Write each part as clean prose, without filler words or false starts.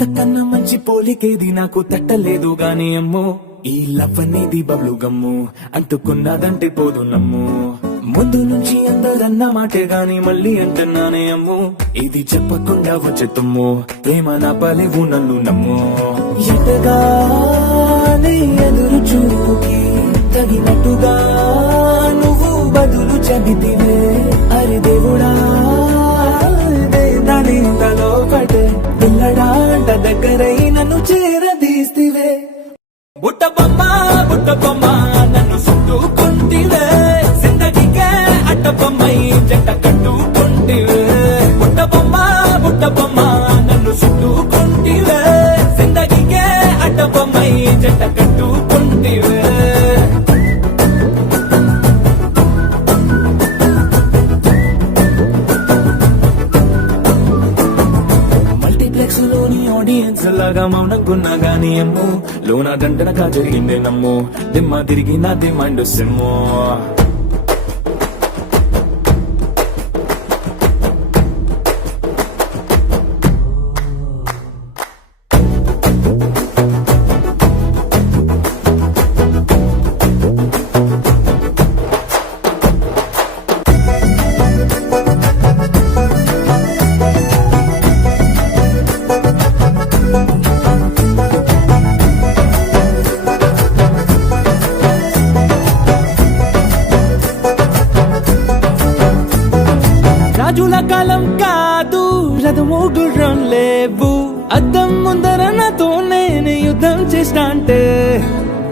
ఇంతకన్నా మంచి పోలికేది నాకు తట్టలేదు గాని అమ్మో ఈ లవ్ అనేది బబ్లు గమ్ము అంటుకున్నదంటే పోదు నమ్ము ముందు నుంచి అందరన్న మాటే గాని మళ్ళీ అంటున్నానే అమ్ము ఇది చెప్పకుండా వచ్చేతుమ్ము ప్రేమ నా పలేవు నన్ను నమ్ము ఎటగానే ఎదురు చూకి తగినట్టుగా నువ్వు బదులు చెబితివే అరే దేవుడా దానిలో పడే పిల్లడాంట దగ్గరై నన్ను చేరదీస్తివే బుట్ట బొమ్మ నన్ను చుట్టుకుంటివే జిందగీకే అట్ట బొమ్మై జంట కట్టుకుంటివే బుట్ట బొమ్మ నన్ను చుట్టుకుంటివే జిందగీకే అట్ట బొమ్మై జంట కట్టుకుంటివే లోని ఆడియన్స్ లాగా మౌనంకున్నా గానీ అమ్ము లోన దండనగా జరిగిందే నమ్ము దిమ్మ తిరిగి నాది మైండ్ సిమ్ము రాజుల కాలం కాదు రథము గుర్రం లేవు అద్దం ముందర నాతో నేను యుద్ధం చేస్తా అంటే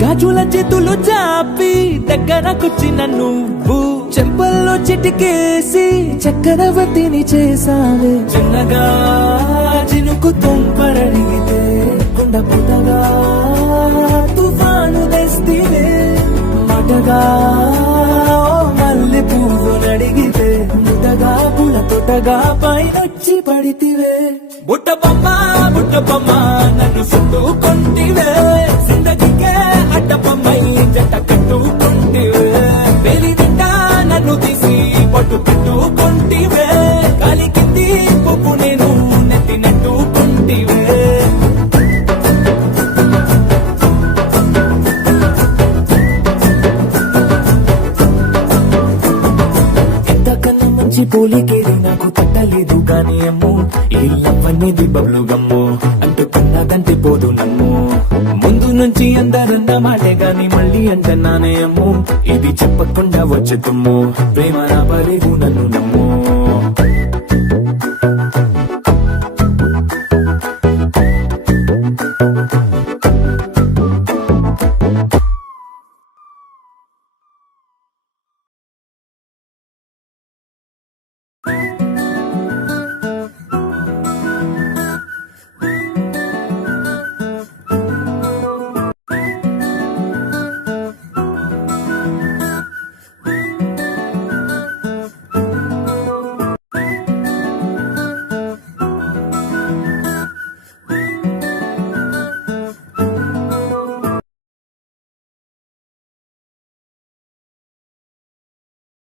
గాజుల చేతులు చాపి దగ్గరకొచ్చిన నువ్వు చెంపల్లో చిటికేసి చక్రవర్తిని చేసావే చిన్నగా చినుకు తుంపరడిగితే కుండ పుట్టగా తుఫాను తెస్తివే మాటగా మల్లె పువ్వు నడిగితే ముద్దగా పుల తొట్టగా పైనొచ్చి పడితివే బుట్ట బొమ్మ నన్ను చుట్టుకుంటివే జిందగీకే అడ్డ బొమ్మై జంట కట్టుకుంటివే వేలి నిండా నన్ను తీసి పట్టు కట్టుకుంటివే కాలి కింది పువ్వు నేను నెత్తినట్టుకుంటివే పోలికేది నాకు తట్టలేదు గాని అమ్ము ఈ లవ్ అనేది బబ్లు గమ్ము అంటుకున్నదంటే పోదు నమ్ము ముందు నుంచి అందరన్న మాటే గాని మళ్ళీ అంటున్నానే అమ్ము ఇది చెప్పకుండా వచ్చే తుమ్ము ప్రేమ నా పలేవు నన్ను నమ్ము